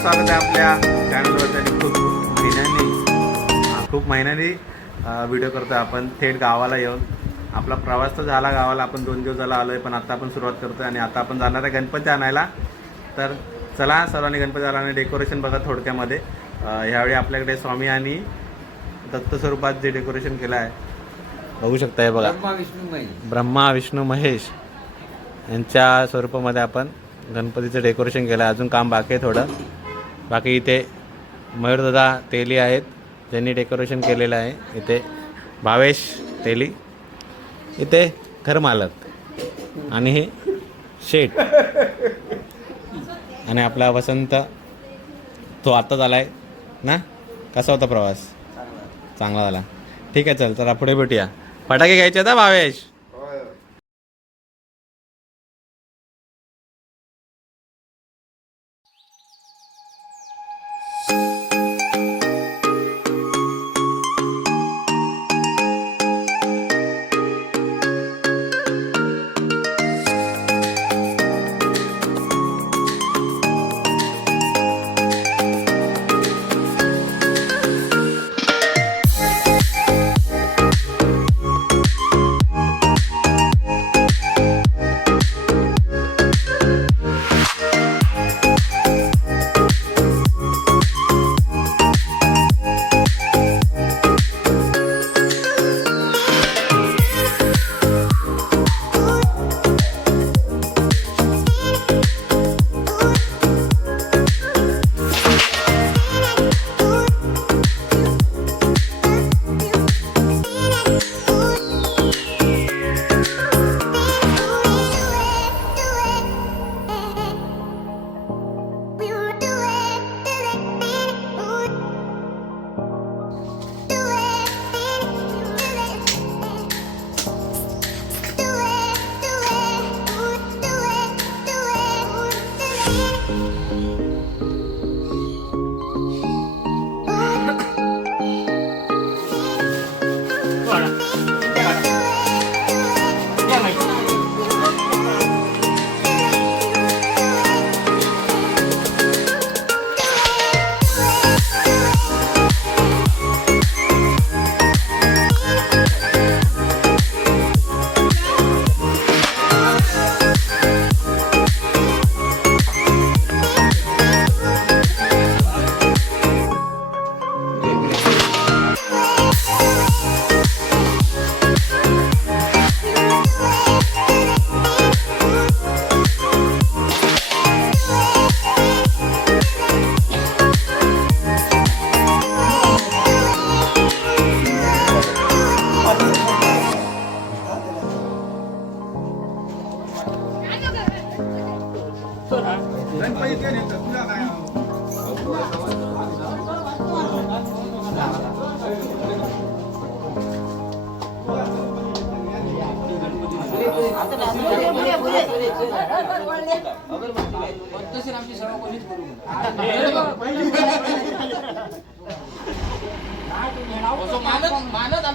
स्वागत आहे आपल्या चॅनलवरती आणि खूप खूप महिन्यांनी खूप महिन्यांनी व्हिडिओ करतो आपण. थेट गावाला येऊन. आपला प्रवास तर झाला गावाला. आपण दोन दिवस झाला आलो आहे पण आता आपण सुरुवात करतो आणि आता आपण जाणार आहे गणपती आणायला. तर चला सर्वांनी गणपती आला आणि डेकोरेशन बघा थोडक्यामध्ये. ह्यावेळी आपल्याकडे स्वामी आणि दत्त स्वरूपात जे डेकोरेशन केलं आहे. बघू शकता हे बघा. ब्रह्मा विष्णू महेश. ब्रह्मा विष्णू महेश यांच्या स्वरूपामध्ये आपण गणपतीचं डेकोरेशन केलं आहे. अजून काम बाकी आहे थोडं. बाकी इथे मयूरदादा तेली आहेत ज्यांनी डेकोरेशन केलेलं आहे. इथे भावेश तेली इथे घरमालक आणि हे शेठ. आणि आपला वसंत तो आत्ताच आला आहे ना? कसा होता प्रवास? चांगला. झाला. ठीक आहे चल चला पुढे भेटूया. फटाके घ्यायचे आता भावेश?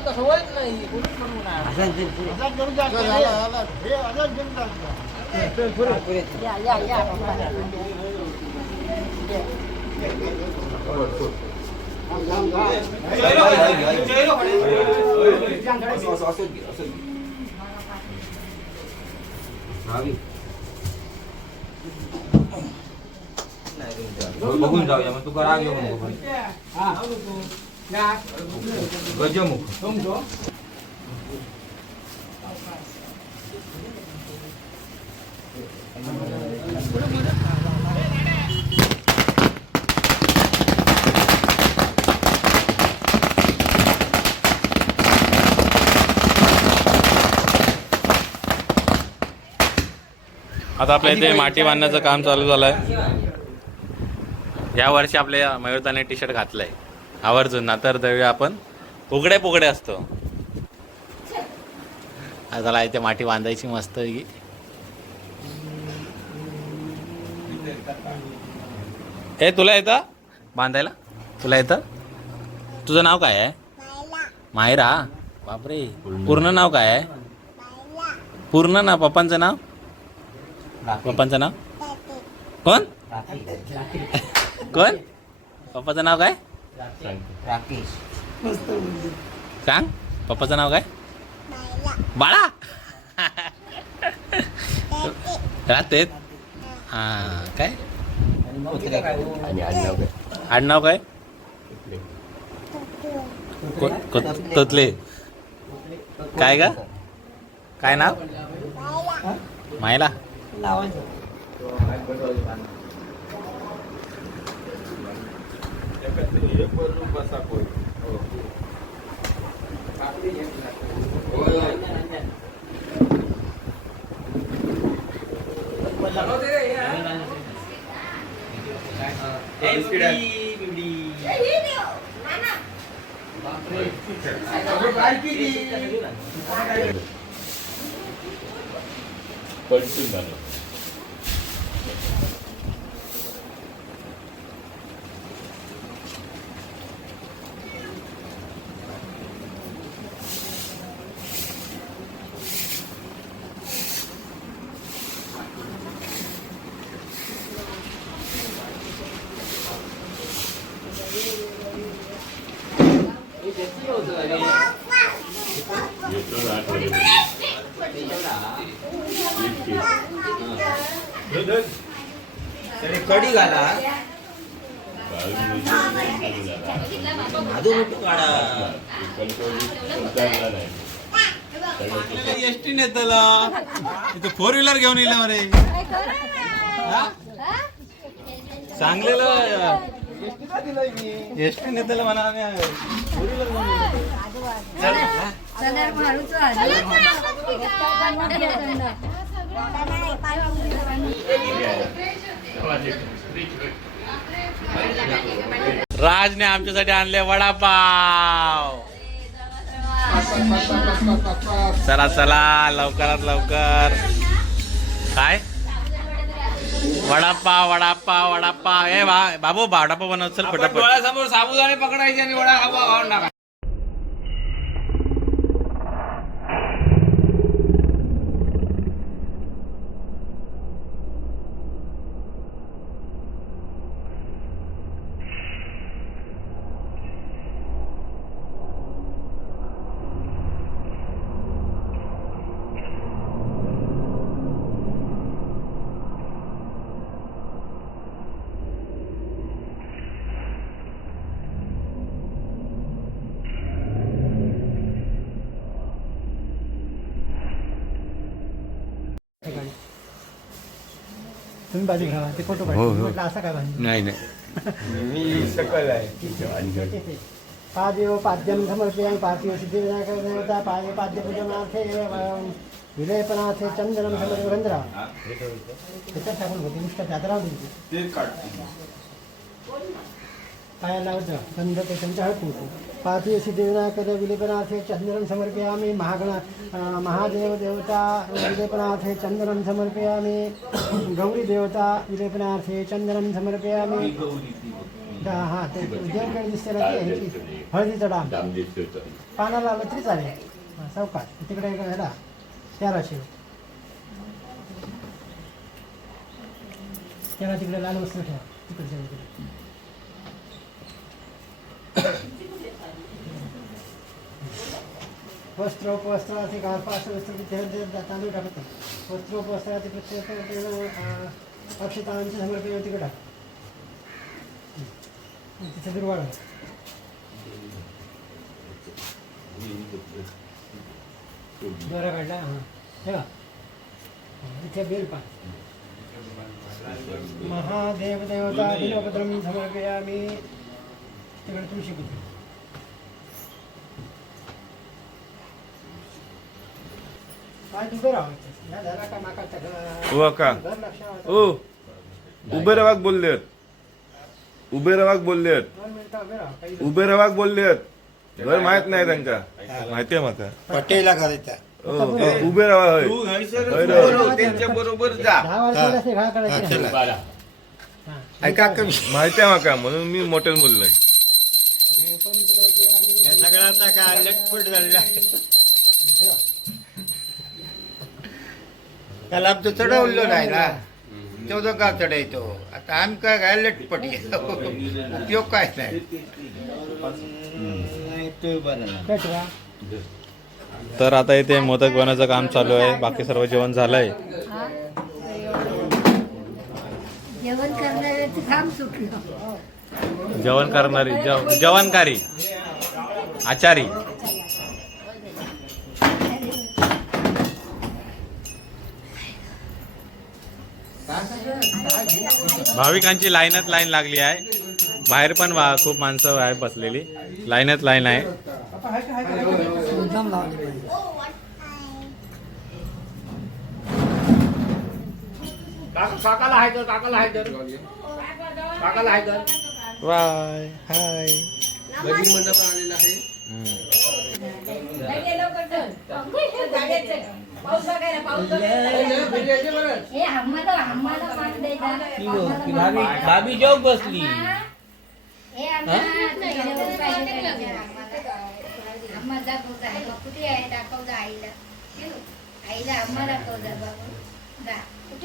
તો હોય જ નહીં કોઈ કરવું ના અજાન જરૂર અજાન જરૂર યા યા યા. બગુન જાવ તું કરાવ્યો હા. गजमुख. आता आपल्या इथे माती बांधण्याचं काम चालू झालं आहे या वर्षी आपल्या मयूरताने टी शर्ट घातलंय. आवर्जून ना तर त्यावेळी आपण उघडे पुगडे असतो. आता इथे माती बांधायची मस्त पैकी. ए तुला येतं? बांधायला? तुला येतं? तुझं नाव काय आहे? मायरा. बापरे पूर्ण नाव काय आहे? पूर्ण ना पप्पांचं नाव? पप्पांचं नाव? कोण? कोण? पप्पाचं नाव काय? राकेश. सांग. पप्पाचं नाव काय? बाळा. राहतेत हा काय? आडनाव काय? को- को- तोतले. काय ग? काय नाव? मायला. पलटून झालं येतो ना आठवडे कडी घाला नाही काढा एसटी नेतला इथं फोर व्हीलर घेऊन येईल मरे सांगलेलं एसटी नेतला म्हणा फोर व्हीलर घेऊन राजने आमच्यासाठी आणले वडापाव चला चला लवकरात लवकर. काय? वडापाव वडापाव वडापाव ए बाबू वडापाव बनव चल पटापट. डोळ्यासमोर साबुदाणे पकडायचे आणि वडा खावा तुम्ही बाजू घ्या ते फोटो काढतो म्हटलं असा काय बांधला नाही नाही. पादेव पाद्यम समर्पयामि पार्थिव सिद्धिविनायक देवता पादे पाद्यपूजनार्थे अं, विलेपनार्थे चंदनं समर्पय गंधरा त्याच्यात टाकून होते नुसतं त्यात राहून दिली पायाला लावतं गंध त्याच्यामध्ये हळद कुंकू पार्थिव सिद्धिविनायक विलेपनार्थे चंदनं समर्पयामि महागणा महादेव देवता विलेपनार्थे चंदनं समर्पयामि गौरी देवता विलेपनार्थे चंदनं समर्पयामि. हा ते देवकडे दिसते ना ते हळदीचा डाम पानाला लावलं तरी चालेल सावकाश. तिकडे एक ह्याला त्या राशी त्याला तिकडे लाल वस्त्र ठेवा. तिकडे. वस्त्रोपवस्त्राचे गार पाच वस्त्र ते तांदूळ टाकत नाही वस्त्रोपवस्त्राचे प्रत्येक अक्षतांचे समर्पण तिकडे टाक तिथे दुर्वाड दोरा काढला हां। ठेवा इथे बेल पान महादेव देवता बिलोपद्रम समर्पयामी। तिकडे तुळशी पुत्र काय उभे राहायचं या झाला का हो घर लक्षात ओ उभे रवाक बोललेत. उभे रवाक दोन मिनिटं उभे राहा. काही उभे रवाक बोललेत. घर माहीत नाही त्यांका. माहितीये माका. पटेला करायचा ओ, ते उभे रवा होय. होय रे. त्यांच्या बरोबर जा. दहा वर्षाला असे घा करायचे. नाही. बारा हां. ऐका कमी. माहितीये माका म्हणून मी मोठ्याने बोललोय. या सगळ्याचा काय लटपट झालेला ठेवा. त्याला आमचं चढवलं नाही ना. चौदा गाव चढायचो. आता आम्ही काय काय लटपट उपयोग काय नाही. कटवा तर आता इथे मोदक बनवायचं काम चालू आहे. बाकी सर्व जेवण झालंय. जेवण करणाऱ्याचं काम सुटलं. जेवण करणारी जेव- जेवणकारी आचारी. भाविकांची लाईनच लाईन लागली आहे. बाहेर पण खूप माणसं आहे बसलेली. लाईनच लाईन आहे. काकाला आहे तर काकाला आहे तर. काकाला आहे तर. बाय हाय हे आम्हाला आम्हाला मान द्यायचा. भाभी जेव बसली. हे? आम्हाला आम्हाला. आम्हाला कुठे आहे आईला. आईला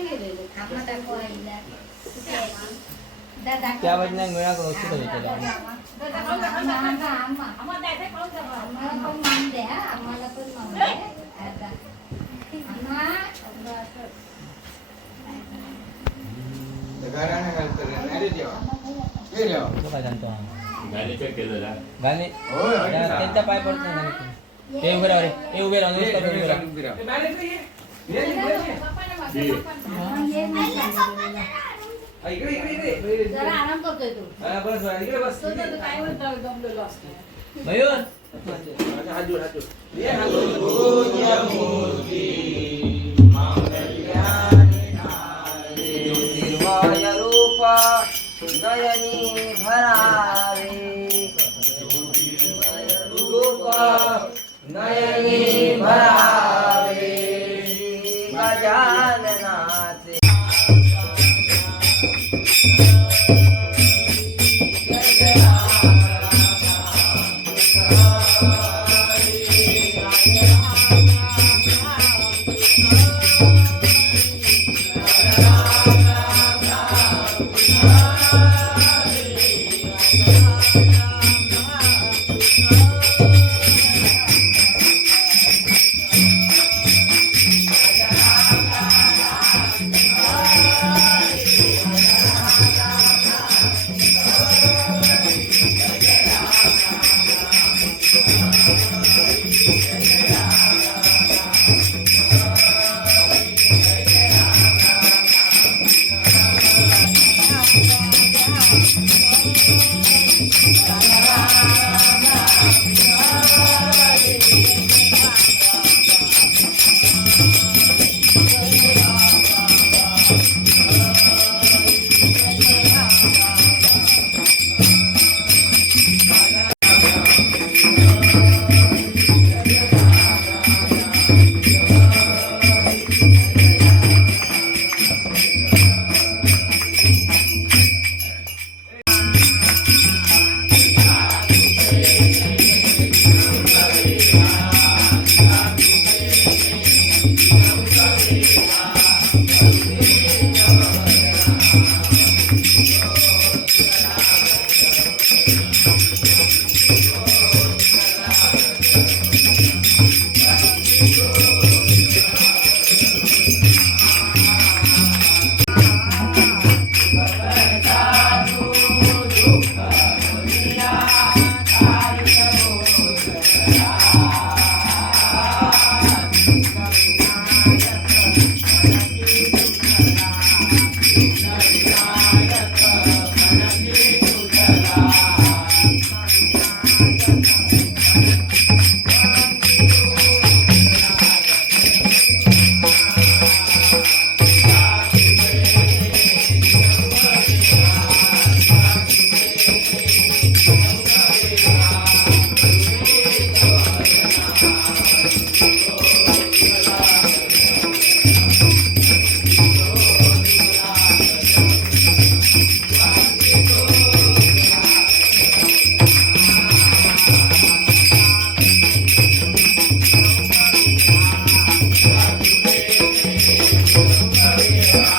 गेलेले आम्हा दाखव आईला. कुठे आहे. त्या वजनाने मिळा करू असं- काय सांगतो गाणे त्यांचा पाय पडत ते उभे राहा रे ते उभे राहा नुसतं उभे राहा जरा आराम करतोय तू. तो तर काय म्हणतो दमलेलो असतो. मयूर. रूप नयनी भरावे. रूप नयनी भरावे. Yeah.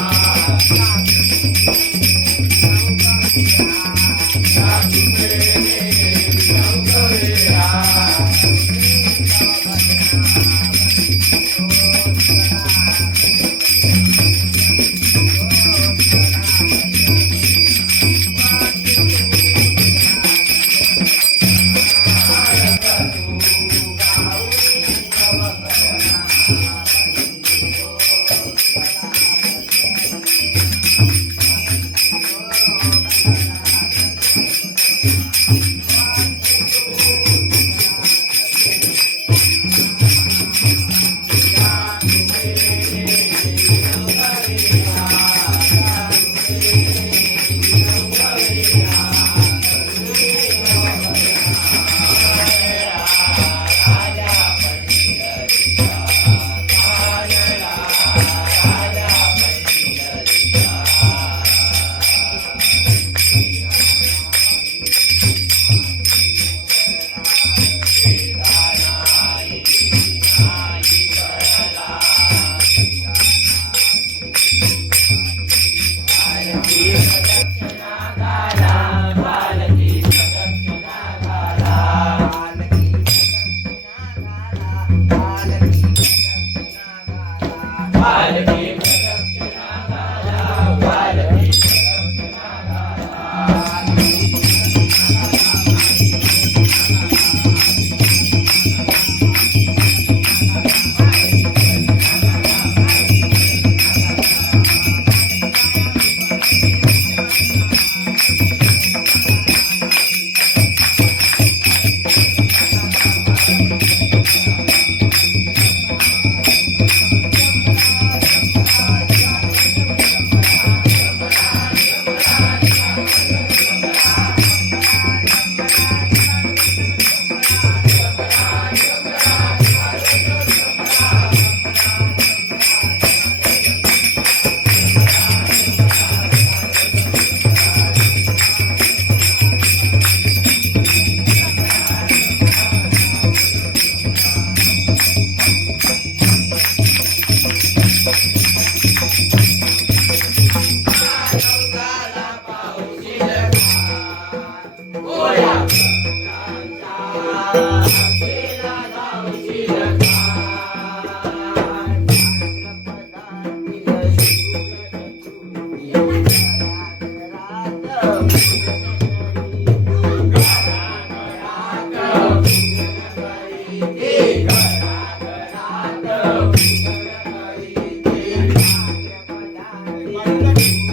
Thank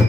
you.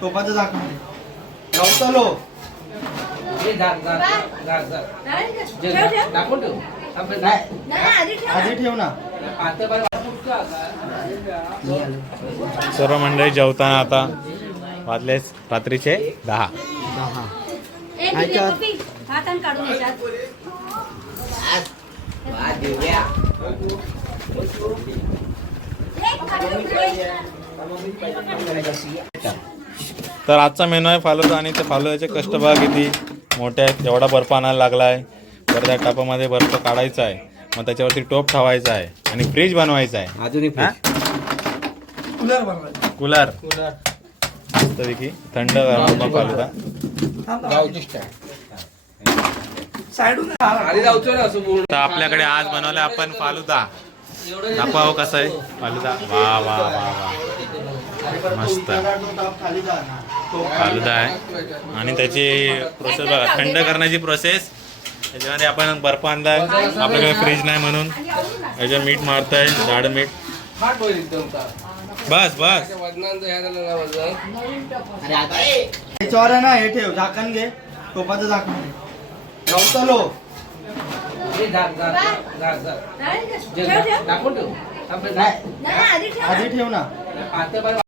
टोपाचं झाकण गवतलो आधी ठेव ना. सर्व मंडळी जेवताना आता वाजलेच रात्रीचे दहा. काढून याच्यात तर आजचा मेनू आहे फालुदा आणि ते फालुद्याचे कष्ट बघा किती मोठे आहेत एवढा बर्फ आणायला लागला आहे. तर त्या टापामध्ये बर्फ काढायचा आहे. मग त्याच्यावरती टोप ठेवायचा आहे आणि फ्रीज बनवायचा आहे. अजून हा? कूलर मस्तपैकी थंड गरम फालुदा. तर आपल्याकडे आज बनवलं आपण फालुदा. दाखवा हो कसं आहे. फालुदा. वा वा वा वा. मस्त. फालुदा आहे. आणि त्याची प्रोसेस बघा थंड करण्याची प्रोसेस त्याच्यामध्ये आपण बर्फ आणलाय. आपल्याकडे फ्रीज नाही म्हणून. याच्या मीठ मारताय जाड मीठ. बस बस. याच्यावर आहे ना हे ठेव झाकण घे. टोपाचं झाकण ठेव आधी ठेव ना.